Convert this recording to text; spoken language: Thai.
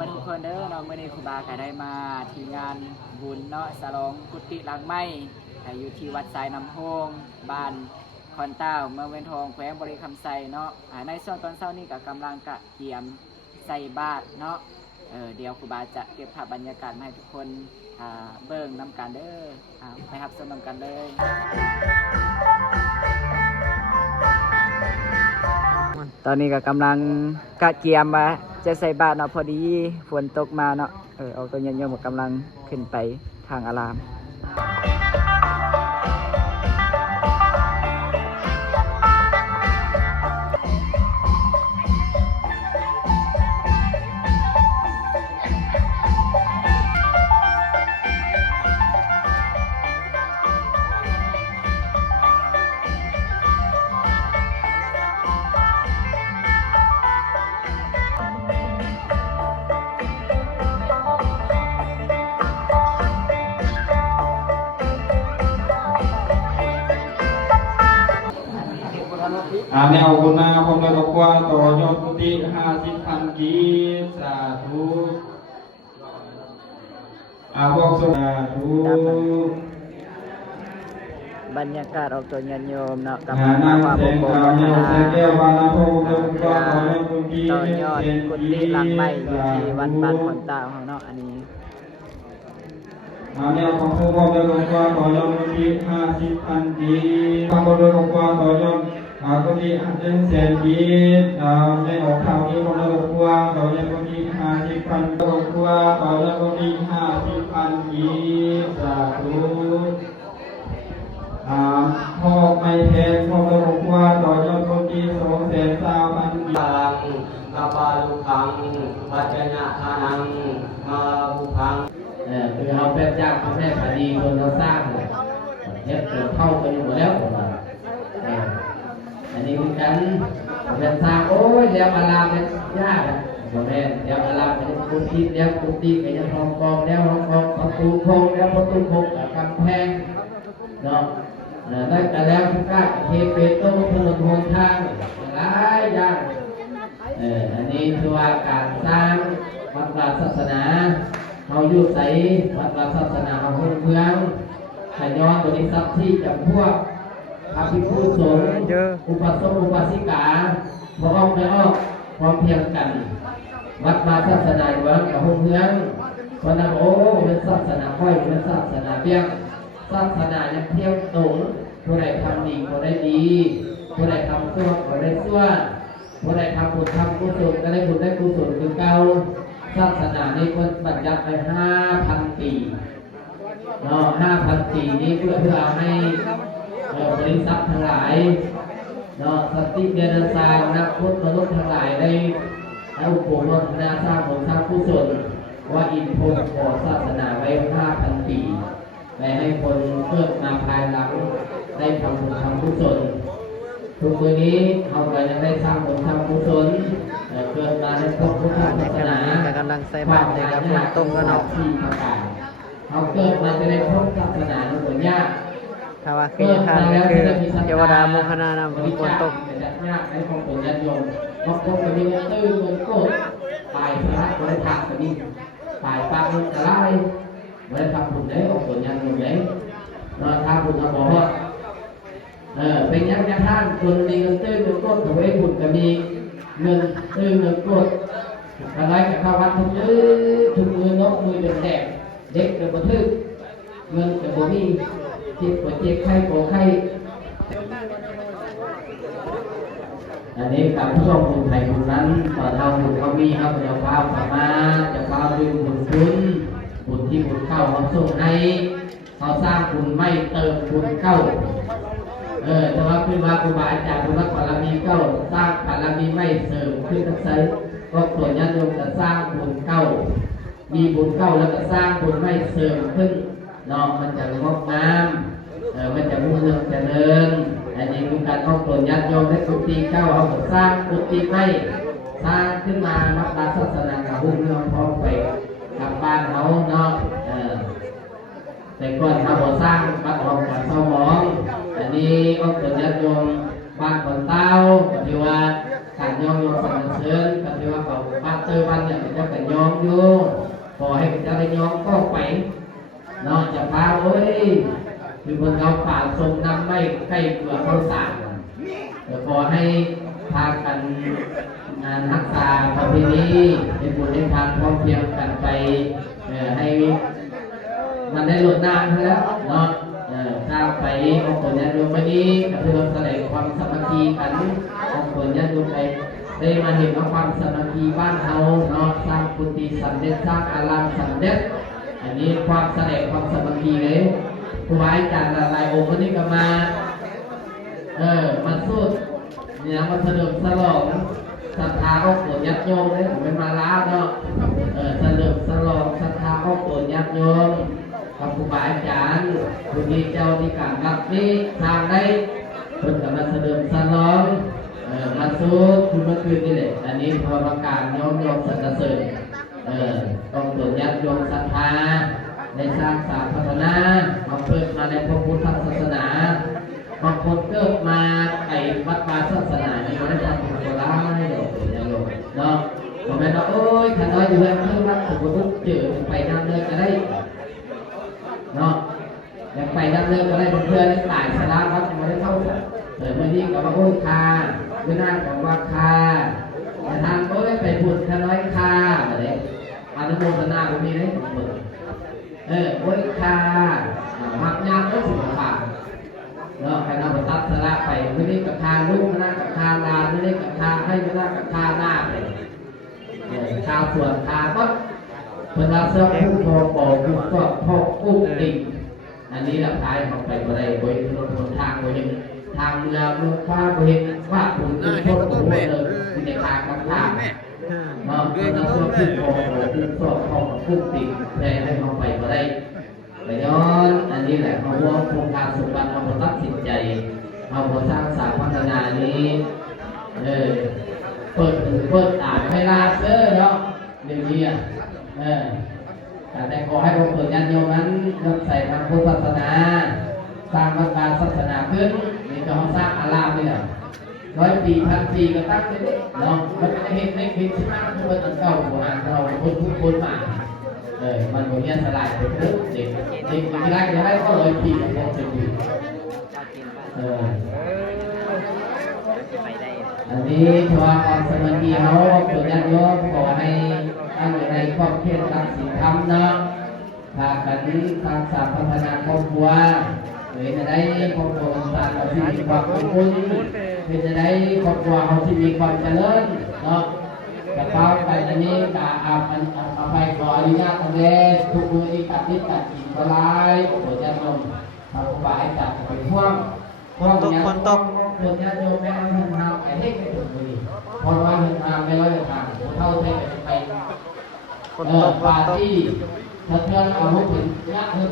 มาทุกคนเด้อเนาะมื้อนี้ครูบาก็ได้มาที่งานบุญเนาะฉลองกุฏิหลังไม้อยู่ที่วัดสายน้ำโฮงบ้านคอนเต้าเมืองเวียงทองแขวงบริคำไซเนาะในช่วงตอนเช้านี้ก็กำลังกะเกียมใส่บาตรเนาะเดี๋ยวครูบาจะเก็บภาพบรรยากาศมาให้ทุกคนเบิ่งนำกันเด้อไปรับชมนำกันเลยตอนนี้ก็กำลังกะเกียมมาจะใส่บาตรเนาะพอดีฝนตกมาเนาะเอาตัวเย็นๆกำลังขึ้นไปทางอารามแนวคุณนาพรมตะกวาต่อยอดกุฏิ50,000 กีบสาธุพวกสาธุบรรยากาศออกตัวเย็นโยมเนาะกำลังมาว่าบ่บ่ต่อยอดกุฏิหลังใหม่อยู่ที่วัดบ้านคนตาของเนาะอันนี้แนวของผู้พรมตะกวาต่อยอดกุฏิ50,000 กีบพรมตะกวาต่อยอดกุฏิ100,000 กีบในออกข่าวนี้พรมตะกวาต่อยอดกุฏิ50,000 ตะกวาต่อยอดกุฏิ50,000 กีบสาธุพ่อไม่แทนพ่อเราบอกว่าต่อยอดคนที่220,000 กีบกบาลุขังปัจจญาทานังมาบุพังคือเราเป็นเจ้าพระแม่พอดีคนเราสร้างเฮ็ดตัวเท่ากันอยู่แล้วอันนี้คือกันเป็นสร้างโอ้ยเดี๋ยวอารามเป็นยากพ่อแม่เดี๋ยวอารามเป็นกุฏิเดี๋ยวกุฏิก็ยังทองกองแล้วทองกองประตูโค้งแล้วประตูโค้งกับกำแพงเนาะได้แต่แล้วทุกการเทเปโต้ถนนหนทางหลายอย่างอันนี้คือว่าการสร้างวัดวาศาสนาเขาอยู่ใสวัดวาศาสนาเขาเมืองขย้อนตัวนี้ทรัพย์ที่จำพวกพระภิกษุสงฆ์อุปสมอุปสิกาพระองค์ไม่ออกพร้อมเพียงกันวัดวาศาสนาวัดกับเมืองคนนั้นโอ้เป็นศาสนาค่อยเป็นศาสนาเบี้ยศาสนายังเที่ยวตรงผู้ใดทำดีก็ได้ดีผู้ใดทำชั่วก็ได้ชั่วผู้ใดทำบุญทำกุศลก็ได้บุญได้กุศลคือเก่าศาสนานี้คนบัญญัติไป5,000 ปีเนาะ5,000 ปีนี้เพื่อเอาให้บริษัททั้งหลายเนาะสติเดชสร้างนักพุทธมนุษย์ทั้งหลายได้อุปโภคนาสร้างบุญสร้างกุศลว่าอินทร์ขอศาสนาไว้ 5,000 ปีและให้คนเกิดมาภายหลังได้ทำบุญทำกุศลทุกวันนี้เขาก็ยังได้สร้างบุญทำกุศลเกิดมาในพระพุทธศาสนากำลังใส่บาตรในกำลังตรงกันเนาะที่ประกาศเขาเกิดมาจะได้พบศาสนาในผลยากถ้าว่าคือทางคือเทวดาโมคณานำฝนตกยากในของผลยันยมบางคนก็มีเงินตื้อเงินโกดตายพระบริษัทก็มีตายปากเงินกระไรบริษัทผลได้ของผลยันยมได้เราทำบุญทำบ่อเป็นยังไงท่านคนมีเงินตื้อเงินโกดถือว่าบุญก็มีเงินตื้อเงินโกดอะไรกับข้าววัดทุกมือนกมือเป็นแดกเด็กเป็นบันทึกเงินเป็นบ่มีเจ็บปวดเจ็บไข้ปวดไข้อันนี้การช่วงบุญไทยบุญนั้นต่อเท่าบุญเขามีครับจะพาสามารถจะพาดึงบุญคุณบุญที่บุญเข้าเขาส่งให้เขาสร้างบุญไม่เติมบุญเข้าแต่ว่าคือว่าครูบาอาจารย์คือว่าบารมีเข้าสร้างบารมีไม่เสริมขึ้นทั้งไซก็ส่วนญาติโยมจะสร้างบุญเข้ามีบุญเข้าแล้วก็สร้างบุญไม่เสริมขึ้นน้องมันจะงอกงามมันจะรุ่งเรืองเจริญอันนี้คือการเอาส่วนญาติโยมและกุฏิเข้าเอาสร้างกุฏิไม่สร้างขึ้นมานับศาสนากับรุ่งเรืองพร้อมไปกับบ้านเขาเนาะแต่ก่อนเขาสร้างบ้านของการเศร้าหมองอันนี้เอาส่วนญาติโยมบ้านคนเต้าก็ถือว่าการย่อมสรรเสริญก็ถือว่าเขาบ้าน เตอร์วันเนี่ยจะเป็นย้อมอยู่ขอให้เป็นเจ้าได้ย้อมก็ไปเนาะจะพาเว้ยคือคนเราป่าทรงน้ำไม่ใกล้เกลือเขาสาดขอให้พากันรักษาประเพณีในบุญในทานพร้อมเพรียงกันไปให้มันได้หลุดน้ำแล้วเนาะถ้าไปของคนญาติโยมวันนี้กับเพื่อนแสดงความสามัคคีกันของคนญาติโยมไปได้มาเห็นว่าความสามัคคีบ้านเฮาเนาะสร้างกุฏิสำเร็จสร้างอารามสำเร็จอันนี้ความแสดงความสามัคคีเลยครูบาอาจารย์หลายองค์วันนี้ก็มาสู้เนี่ยมาเฉลิมฉลองศรัทธาของคนญาติโยมเลยผมไม่มาล้าเนาะเฉลิมฉลองศรัทธาของคนญาติโยมกับครูบาอาจารย์ผู้ที่เจ้าที่การรับนี้ทางได้เพิ่นกับมาเฉลิมฉลองมาสู้คือเมื่อคืนนี่แหละอันนี้พอประกาศยอมสรรเสริญต้องตรวจยัดยงศรัทธาในสร้างสาพัฒนามาเกิดมาในพระพุทธศาสนาบางคนเกิดมาไอ้วัดวาศาสนานี่มันได้ทำอะไรอย่างโยมเนาะผมแม่เราโอ้ยขันน้อยอยู่แล้วเพื่อวัดผมก็เจอไปน้ำเนินก็ได้เนาะอยากไปน้ำเนินก็ได้เพื่อนได้ตายสลาวัดมาได้เท่ากันเมื่อนี้กับว่าโอ้ยคาเมื่อหน้ากับว่าคาแต่ทางโอ้ยไปพูดขันน้อยคาอะไรอนุโมทนาตรงนี้ได้ทุกคนโอ้ยคาหักยามก็สุขภาพเนาะใครนำไปตัดสละไปไม่ได้กับคาลูกไม่ได้กับคาลาไม่ได้กับคาให้ไม่ได้กับคาหน้าเลยคาส่วนคาก็เวลาเสื้อผู้พอบอกผู้ก็พอผู้ติ่งอันนี้หลักท้ายของไปบ่ได้บริถนนทางบริทางเรือเมืองฟ้าบริว่าผมจะโทษผมเลยที่ในทางกับทางเนาะเวลาเสื้อผู้พอบอกผู้ก็พอผู้ติ่งแทนให้เขาไปบ่ได้แต่ย้อนอันนี้แหละเขาว่าโครงการสุบันเขาตัดสินใจเขาสร้างสาพัฒนานี้เปิดอ่านให้ลาเซอร์เนาะเดี๋ยวนี้แต่ขอให้องค์ญาติโยมนั้นเริ่มใส่ทางพุทธศาสนาสร้างวัดวาศาสนาขึ้นนี่ก็สร้างอารามนี่แหละ100 ปี1,000 ปีก็ตั้งเลยเนาะมันเป็นเหตุในคิดที่มากทุกคนตั้งเก่าโบราณเราคนทุกคนมามันโมเนียสลายไปเรื่อยเด็กที่ได้จะได้ก็100 ปีกับพวกเป็นอันนี้ชาวความสมัครเขาตัวญาติโยมขอให้ตั้งอยู่ในความเพียรรักศีลธรรมเนาะพากันสร้างสรรค์พัฒนาครอบครัวเพื่อจะได้ครอบครัวต่างๆเราที่มีความอบอุ่นเพื่อจะได้ครอบครัวเราที่มีความเจริญเนาะกระเป๋าไปอันนี้กาเอาไปขออนุญาตทำเลยทุกมือที่ตัดที่ตัดกินก็ไล่ตัวญาติโยมทำอุบายจัดไปท่วงคนตกตัวญาติโยมแม่เงินทำแก่ให้ไปถึงมือพอว่าเงินทำไม่ร้อยทางเท่าไปปาร์ตี้ถ้าเพื่อนเอาลูกเป็นญาติเพื่อน